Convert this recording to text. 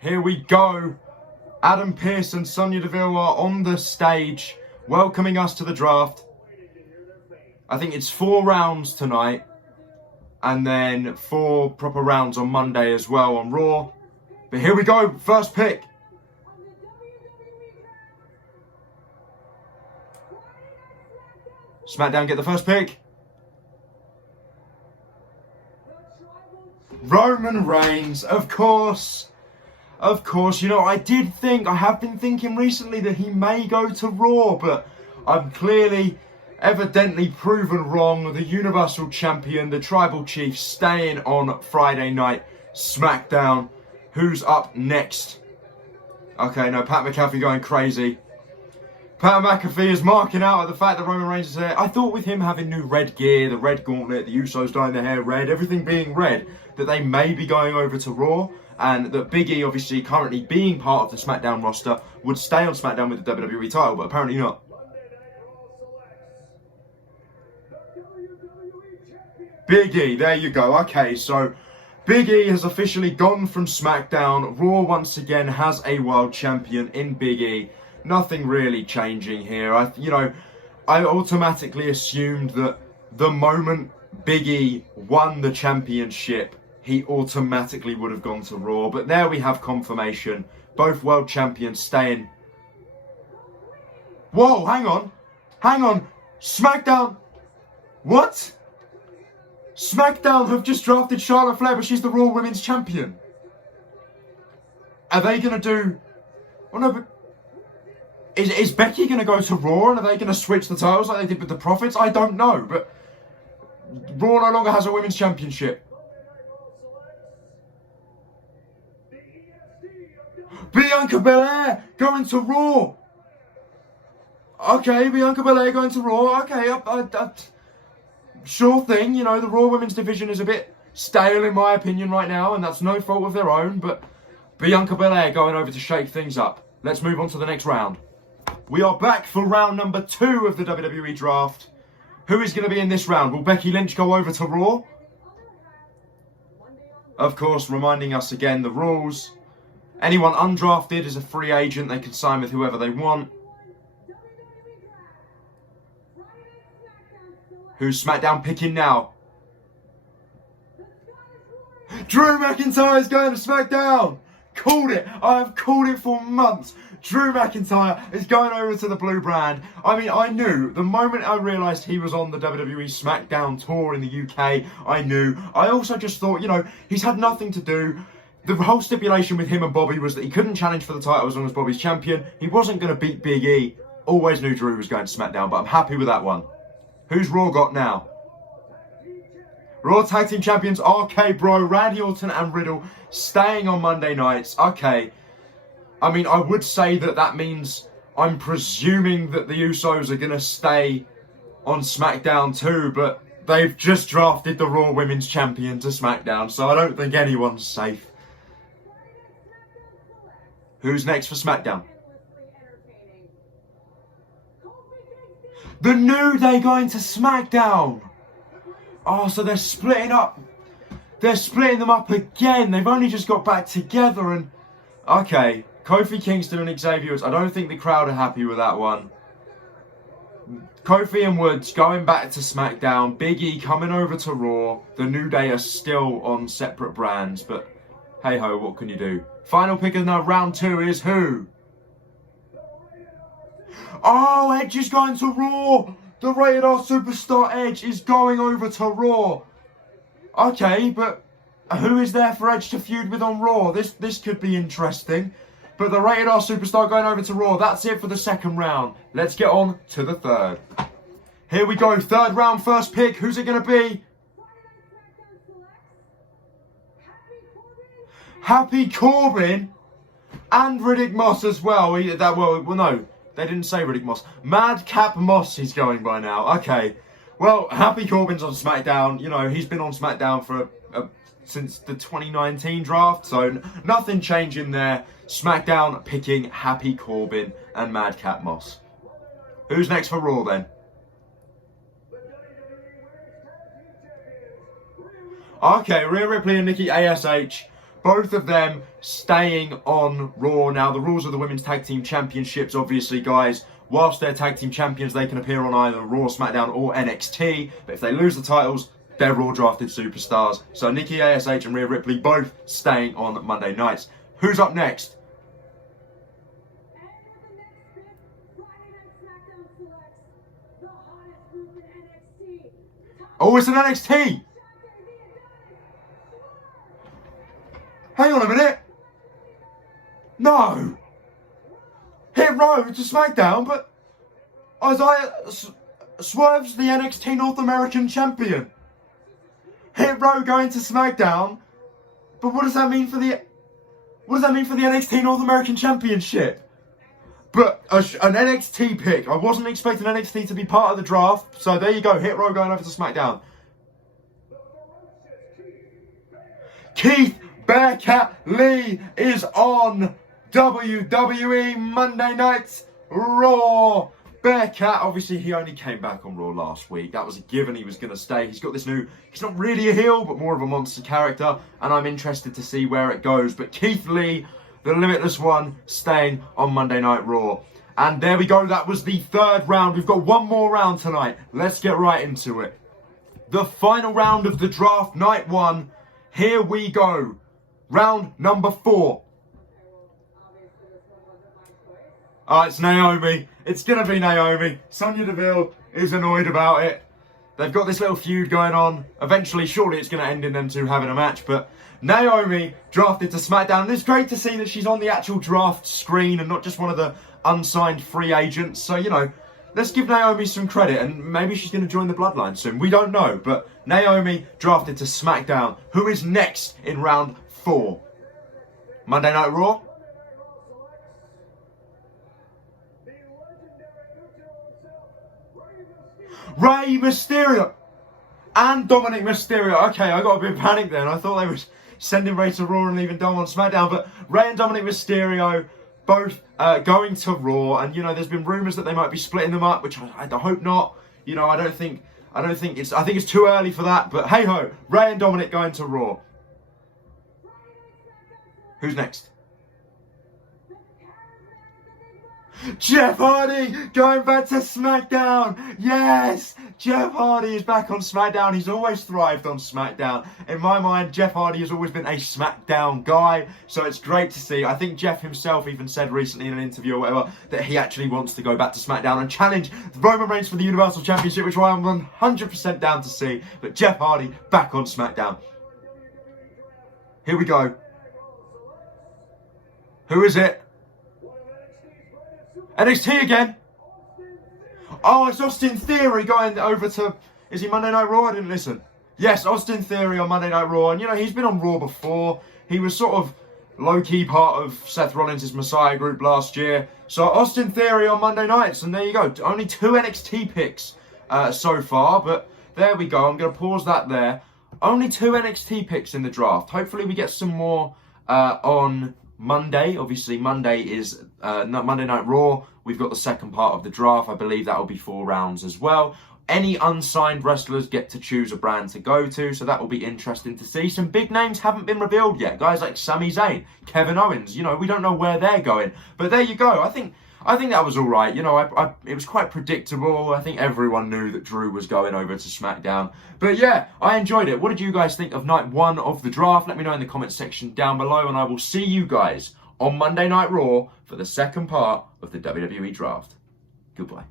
Here we go. Adam Pearce and Sonya Deville are on the stage, welcoming us to the draft. I think it's 4 rounds tonight, and then 4 proper rounds on Monday as well on Raw. But here we go, first pick. SmackDown get the first pick. Roman Reigns, of course. Of course, you know, I have been thinking recently that he may go to Raw, but I'm evidently proven wrong. The Universal Champion, the Tribal Chief, staying on Friday Night SmackDown. Who's up next? Okay, no, Pat McAfee going crazy. Pat McAfee is marking out at the fact that Roman Reigns is there. I thought with him having new red gear, the red gauntlet, the Usos dyeing their hair red, everything being red, that they may be going over to Raw, and that Big E, obviously currently being part of the SmackDown roster, would stay on SmackDown with the WWE title, but apparently not. Big E, there you go. Okay, so Big E has officially gone from SmackDown. Raw once again has a world champion in Big E. Nothing really changing here. I automatically assumed that the moment Big E won the championship, he automatically would have gone to Raw. But there we have confirmation. Both world champions staying. Whoa, hang on. SmackDown. What? SmackDown have just drafted Charlotte Flair, but she's the Raw Women's Champion. Are they going to do... Oh no, but... Is Becky going to go to Raw, and are they going to switch the titles like they did with the Profits? I don't know, but Raw no longer has a Women's Championship. Bianca Belair going to Raw. Okay, Bianca Belair going to Raw. Okay, sure thing. You know, the Raw Women's division is a bit stale in my opinion right now, and that's no fault of their own, but Bianca Belair going over to shake things up. Let's move on to the next round. We are back for round number 2 of the WWE Draft. Who is going to be in this round? Will Becky Lynch go over to Raw? Of course, reminding us again the rules. Anyone undrafted is a free agent. They can sign with whoever they want. Who's SmackDown picking now? Drew McIntyre is going to SmackDown! Called it! I have called it for months. Drew McIntyre is going over to the blue brand. I mean, I knew the moment I realised he was on the WWE SmackDown tour in the UK, I knew. I also just thought, you know, he's had nothing to do. The whole stipulation with him and Bobby was that he couldn't challenge for the title as long as Bobby's champion. He wasn't going to beat Big E. Always knew Drew was going to SmackDown, but I'm happy with that one. Who's Raw got now? Raw Tag Team Champions RK Bro, Randy Orton and Riddle staying on Monday nights. Okay. I mean, I would say that means I'm presuming that the Usos are going to stay on SmackDown too, but they've just drafted the Raw Women's Champion to SmackDown, so I don't think anyone's safe. Who's next for SmackDown? The New Day going to SmackDown! Oh, so they're splitting up. They're splitting them up again. They've only just got back together and... Okay, Kofi Kingston and Xavier Woods. I don't think the crowd are happy with that one. Kofi and Woods going back to SmackDown. Big E coming over to Raw. The New Day are still on separate brands, but hey-ho, what can you do? Final pick of now round 2 is who? Oh, Edge is going to Raw. The Rated R Superstar Edge is going over to Raw. Okay, but who is there for Edge to feud with on Raw? This could be interesting. But the Rated R Superstar going over to Raw. That's it for the second round. Let's get on to the third. Here we go. Third round, first pick. Who's it going to be? Happy Corbin and Riddick Moss as well. Well, no. They didn't say Riddick Moss. Madcap Moss he's going by now. Okay. Well, Happy Corbin's on SmackDown. You know, he's been on SmackDown for since the 2019 draft. So nothing changing there. SmackDown picking Happy Corbin and Madcap Moss. Who's next for Raw then? Okay, Rhea Ripley and Nikki A.S.H. both of them staying on Raw. Now, the rules of the Women's Tag Team Championships, obviously, guys, whilst they're Tag Team Champions, they can appear on either Raw, SmackDown, or NXT. But if they lose the titles, they're Raw drafted superstars. So Nikki, A.S.H, and Rhea Ripley both staying on Monday nights. Who's up next? Oh, it's an NXT! Hang on a minute! No! Hit Row to SmackDown, but Isaiah Swerve's the NXT North American Champion. Hit Row going to SmackDown, but what does that mean for the NXT North American Championship? But an NXT pick. I wasn't expecting NXT to be part of the draft. So there you go. Hit Row going over to SmackDown. Keith Bearcat Lee is on WWE Monday Night Raw. Bearcat, obviously, he only came back on Raw last week. That was a given. He was going to stay. He's got this new... He's not really a heel, but more of a monster character. And I'm interested to see where it goes. But Keith Lee, the Limitless One, staying on Monday Night Raw. And there we go. That was the third round. We've got one more round tonight. Let's get right into it. The final round of the draft, night one. Here we go. Round number 4. It's Naomi. It's going to be Naomi. Sonya Deville is annoyed about it. They've got this little feud going on. Eventually, surely it's going to end in them two having a match. But Naomi drafted to SmackDown. And it's great to see that she's on the actual draft screen and not just one of the unsigned free agents. So, you know, let's give Naomi some credit. And maybe she's going to join the Bloodline soon. We don't know. But Naomi drafted to SmackDown. Who is next in round 4? Monday Night Raw? Rey Mysterio and Dominik Mysterio. Okay, I got a bit panicked then. I thought they were sending Rey to Raw and leaving Dom on SmackDown. But Rey and Dominik Mysterio both going to Raw. And, you know, there's been rumours that they might be splitting them up, which I hope not. You know, I think it's too early for that. But hey-ho, Rey and Dominik going to Raw. Who's next? Jeff Hardy going back to SmackDown. Yes, Jeff Hardy is back on SmackDown. He's always thrived on SmackDown. In my mind, Jeff Hardy has always been a SmackDown guy. So it's great to see. I think Jeff himself even said recently in an interview or whatever that he actually wants to go back to SmackDown and challenge Roman Reigns for the Universal Championship, which I'm 100% down to see. But Jeff Hardy back on SmackDown. Here we go. Who is it? NXT again. Oh, it's Austin Theory going over to... Is he Monday Night Raw? I didn't listen. Yes, Austin Theory on Monday Night Raw. And, you know, he's been on Raw before. He was sort of low-key part of Seth Rollins' Messiah group last year. So, Austin Theory on Monday nights. And there you go. Only 2 NXT picks so far. But there we go. I'm going to pause that there. Only 2 NXT picks in the draft. Hopefully we get some more on Monday. Obviously, Monday is Monday Night Raw. We've got the second part of the draft. I believe that will be 4 rounds as well. Any unsigned wrestlers get to choose a brand to go to, so that will be interesting to see. Some big names haven't been revealed yet. Guys like Sami Zayn, Kevin Owens, you know, we don't know where they're going. But there you go. I think that was all right. You know, it was quite predictable. I think everyone knew that Drew was going over to SmackDown. But yeah, I enjoyed it. What did you guys think of night 1 of the draft? Let me know in the comment section down below, and I will see you guys on Monday Night Raw for the second part of the WWE Draft. Goodbye.